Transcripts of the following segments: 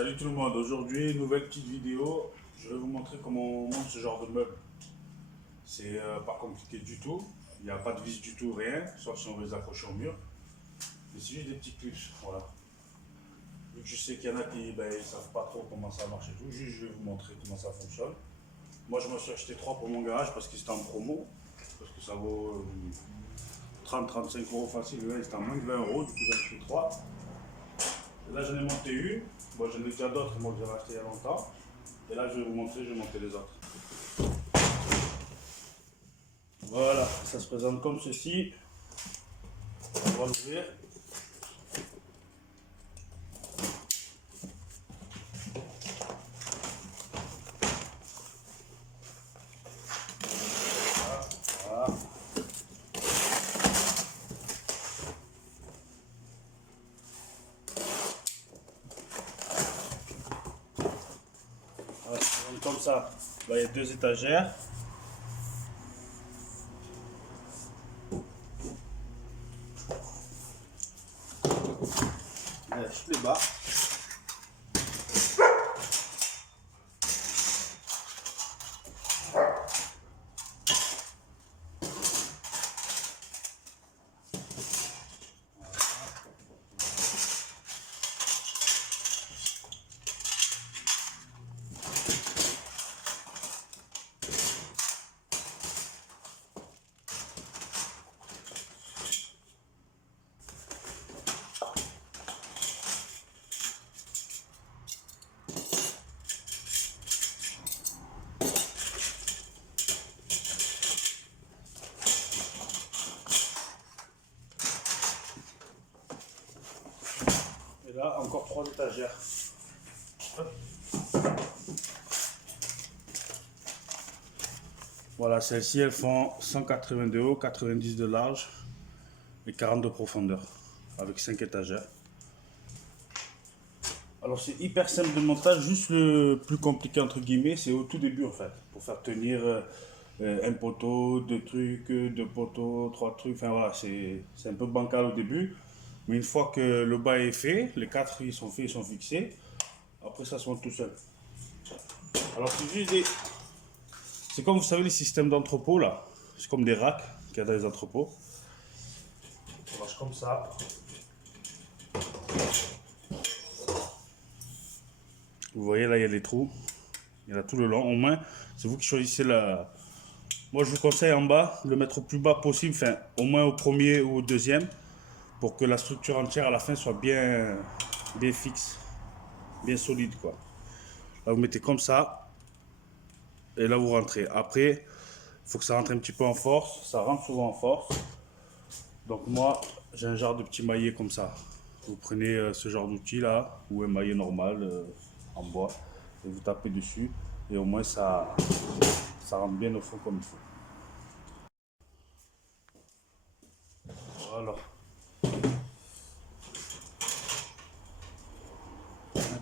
Salut tout le monde, aujourd'hui nouvelle petite vidéo, je vais vous montrer comment on monte ce genre de meuble. C'est pas compliqué du tout, il n'y a pas de vis du tout, rien, sauf si on veut les accrocher au mur. Mais c'est juste des petits clips, voilà. Vu que je sais qu'il y en a qui ne savent pas trop comment ça marche et tout, juste je vais vous montrer comment ça fonctionne. Moi je me suis acheté 3 pour mon garage parce que c'était en promo, parce que ça vaut 30-35 euros facile, là c'était à moins de 20 euros, du coup j'en ai acheté 3. Et là j'en ai monté une, bon j'en ai déjà d'autres moi que j'avais acheté il y a longtemps. Et là je vais vous montrer, je vais monter les autres. Voilà, ça se présente comme ceci. On va l'ouvrir. Voilà. Voilà, ça se présente comme ça. Là il y a 2 étagères. Je les bas. Et là encore 3 étagères. Voilà, celles-ci elles font 180 de haut, 90 de large et 40 de profondeur avec 5 étagères. Alors c'est hyper simple de montage, juste le plus compliqué entre guillemets c'est au tout début en fait, pour faire tenir un poteau, 2 trucs, 2 poteaux, 3 trucs, enfin voilà, c'est un peu bancal au début. Mais une fois que le bas est fait, les 4 ils sont faits, ils sont fixés, après ça se monte tout seul. Alors c'est juste des... C'est comme vous savez les systèmes d'entrepôt là, c'est comme des racks qu'il y a dans les entrepôts. Ça marche comme ça. Vous voyez là il y a les trous, il y en a tout le long, au moins c'est vous qui choisissez la... Moi je vous conseille en bas de le mettre au plus bas possible, enfin au moins au premier ou au deuxième, pour que la structure entière à la fin soit bien fixe, bien solide quoi. Là vous mettez comme ça, et là vous rentrez. Après, il faut que ça rentre un petit peu en force, ça rentre souvent en force. Donc moi j'ai un genre de petit maillet comme ça. Vous prenez ce genre d'outil là, ou un maillet normal en bois, et vous tapez dessus, et au moins ça rentre bien au fond comme il faut. Voilà.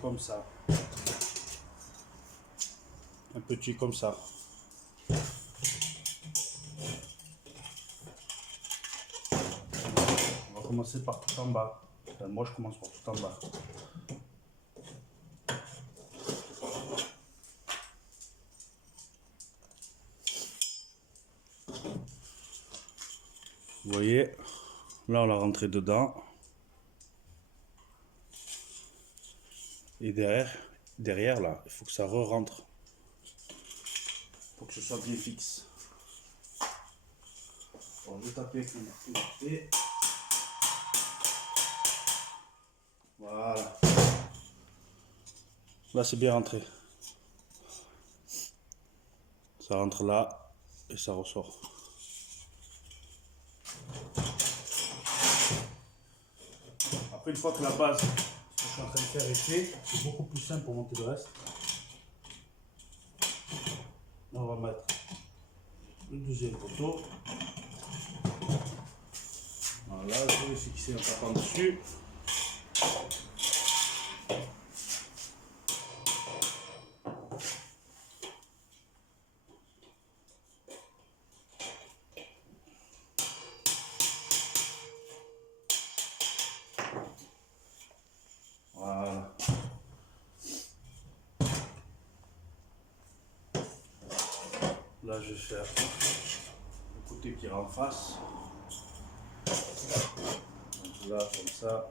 Comme ça. Un petit comme ça. On va commencer par tout en bas. Enfin, moi je commence par tout en bas. Vous voyez, là on l'a rentré dedans. Et derrière là, il faut que ça re-rentre. Il faut que ce soit bien fixe. Alors, je vais taper avec une marquée. Voilà. Là c'est bien rentré. Ça rentre là et ça ressort. Après une fois que la base, ce que je suis en train de faire est fait, c'est beaucoup plus simple pour monter le reste. Là, on va mettre le deuxième poteau. Voilà, je vais le fixer en tapant dessus. Voilà. Là, je vais faire le côté qui est en face. Donc là, comme ça.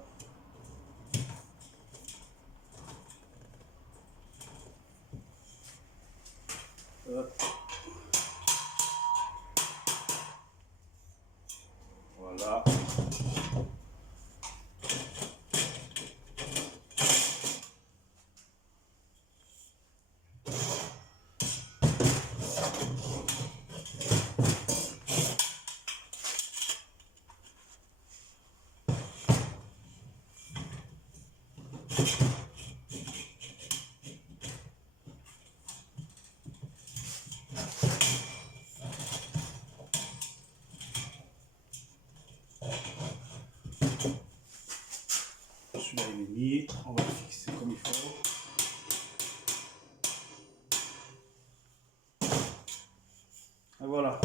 Hop. Voilà. Celui-là il est mis, on va le fixer comme il faut. Et voilà.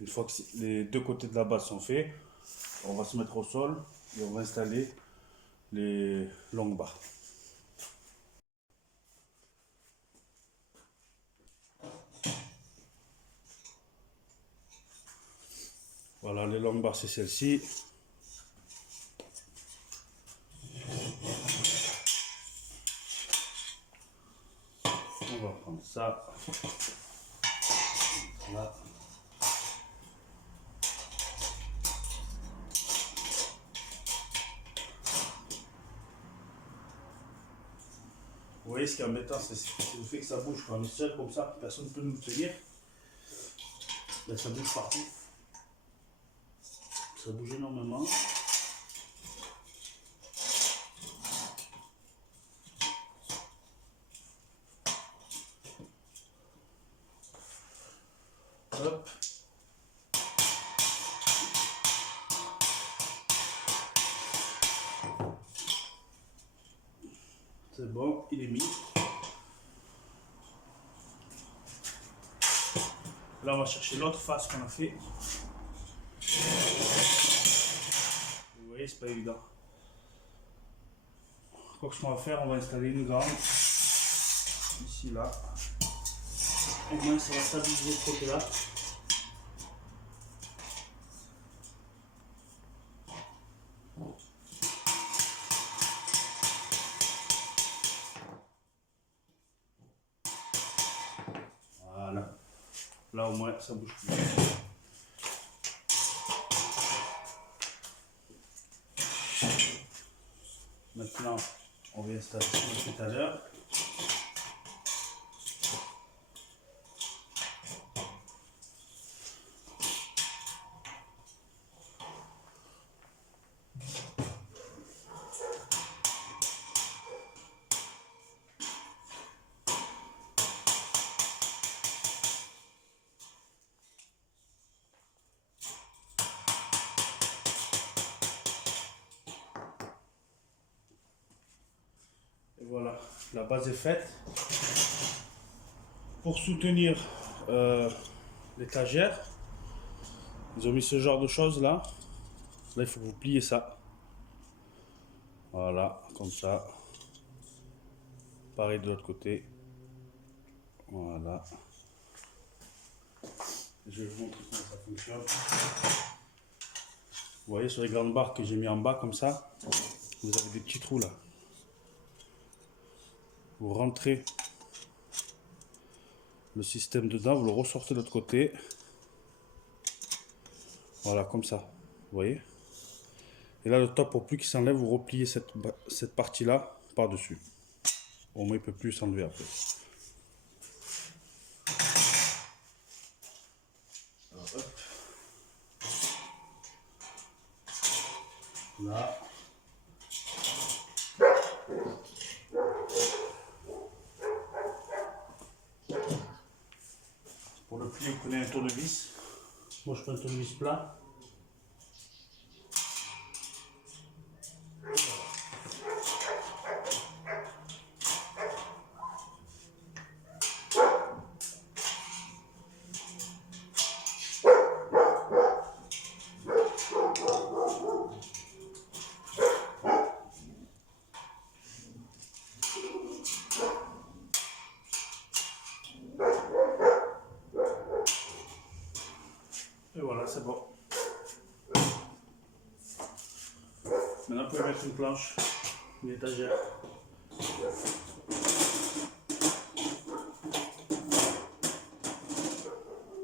Une fois que les deux côtés de la base sont faits, on va se mettre au sol et on va installer les longues barres. Voilà, les longues barres c'est celle-ci. On va prendre ça. Là. Vous voyez, ce qui est embêtant, c'est le fait que ça bouge quand on est seul comme ça, personne ne peut nous tenir. Là, ça bouge partout. Ça bouge énormément. Hop. C'est bon, il est mis. Là, on va chercher l'autre face qu'on a fait. Vous voyez, c'est pas évident. Quoi que ce qu'on va faire, on va installer une grande ici, là. Au moins, ça va stabiliser ce côté-là. Voilà. Là, au moins, ça bouge plus. Maintenant, on va installer ce qu'on a fait tout à l'heure. Et voilà, la base est faite. Pour soutenir l'étagère, ils ont mis ce genre de choses là. Là, il faut que vous pliez ça. Voilà, comme ça. Pareil de l'autre côté. Voilà. Je vais vous montrer comment ça fonctionne. Vous voyez sur les grandes barres que j'ai mis en bas comme ça, vous avez des petits trous là. Vous rentrez le système dedans, vous le ressortez de l'autre côté. Voilà, comme ça. Vous voyez? Et là, le top, pour plus qu'il s'enlève, vous repliez cette partie-là par-dessus. Au moins, il ne peut plus s'enlever après. Alors, hop. Là. Pour le plier, vous prenez un tournevis. Moi, je prends un tournevis plat. pouvez mettre une planche, une étagère.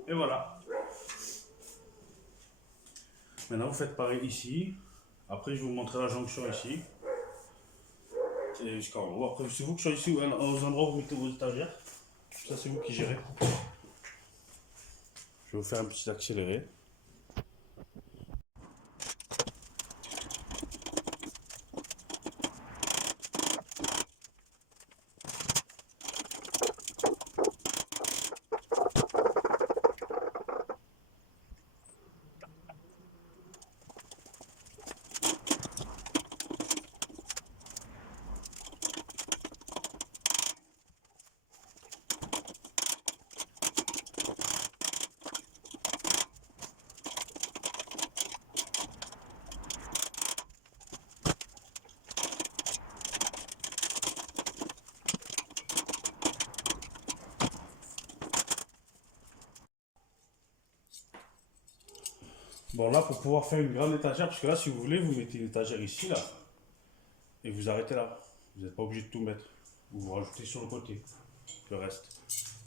Et voilà. Maintenant, vous faites pareil ici. Après, je vais vous montrer la jonction ici. Et jusqu'en haut. Après, c'est vous qui choisissez aux endroits où vous mettez vos étagères. Ça, c'est vous qui gérez. Je vais vous faire un petit accéléré. Bon, là, pour pouvoir faire une grande étagère, parce que là, si vous voulez, vous mettez une étagère ici, là, et vous arrêtez là. Vous n'êtes pas obligé de tout mettre. Vous rajoutez sur le côté le reste.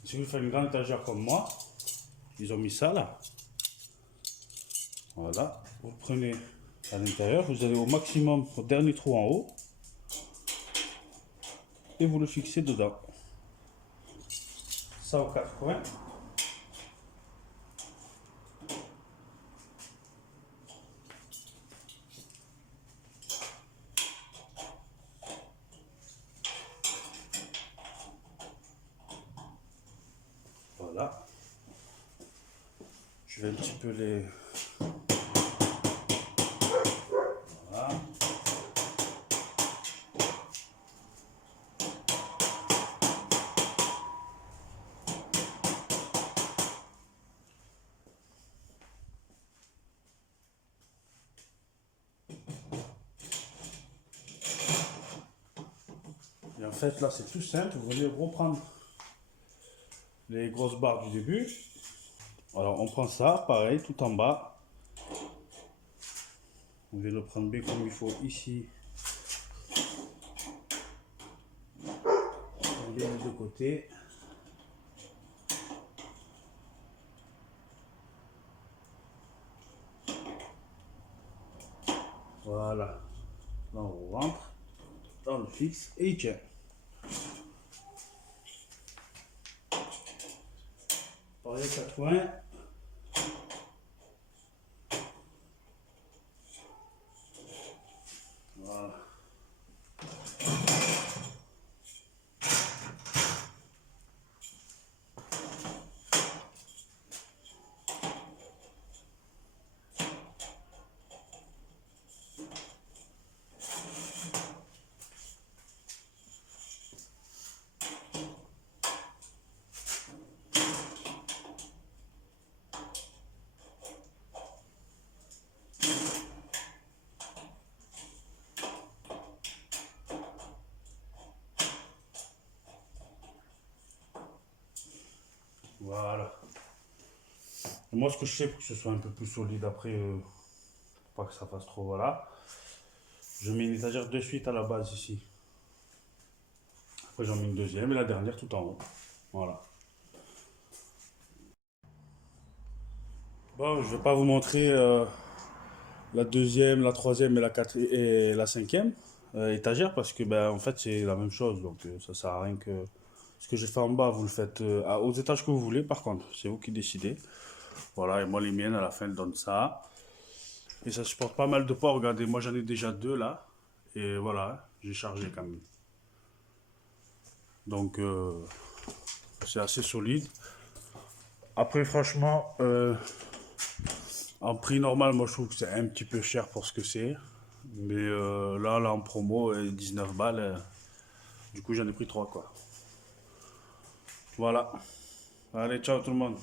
Si vous faites une grande étagère comme moi, ils ont mis ça là. Voilà. Vous le prenez à l'intérieur, vous allez au maximum au dernier trou en haut et vous le fixez dedans. Ça aux quatre coins. Voilà. Je vais un petit peu les... Voilà. Et en fait, là, c'est tout simple. Vous venez reprendre les grosses barres du début. Alors, on prend ça, pareil, tout en bas. On vient le prendre bien comme il faut ici. On vient de côté. Voilà. Là, on rentre dans le fixe et il tient. Pareil, quatre coins. Voilà. Voilà. Et moi, ce que je fais pour que ce soit un peu plus solide après, pour pas que ça fasse trop, voilà. Je mets une étagère de suite à la base ici. Après, j'en mets une deuxième et la dernière tout en haut. Voilà. Bon, je vais pas vous montrer la deuxième, la troisième et la quatrième et la cinquième étagère parce que ben en fait c'est la même chose donc ça sert à rien que ce que j'ai fait en bas vous le faites aux étages que vous voulez par contre c'est vous qui décidez. Voilà et moi les miennes à la fin elles donnent ça et ça supporte pas mal de poids. Regardez moi j'en ai déjà deux là et voilà j'ai chargé quand même donc c'est assez solide. Après franchement en prix normal, moi je trouve que c'est un petit peu cher pour ce que c'est. Mais là en promo, 19 balles. Du coup, j'en ai pris 3 quoi. Voilà. Allez, ciao tout le monde.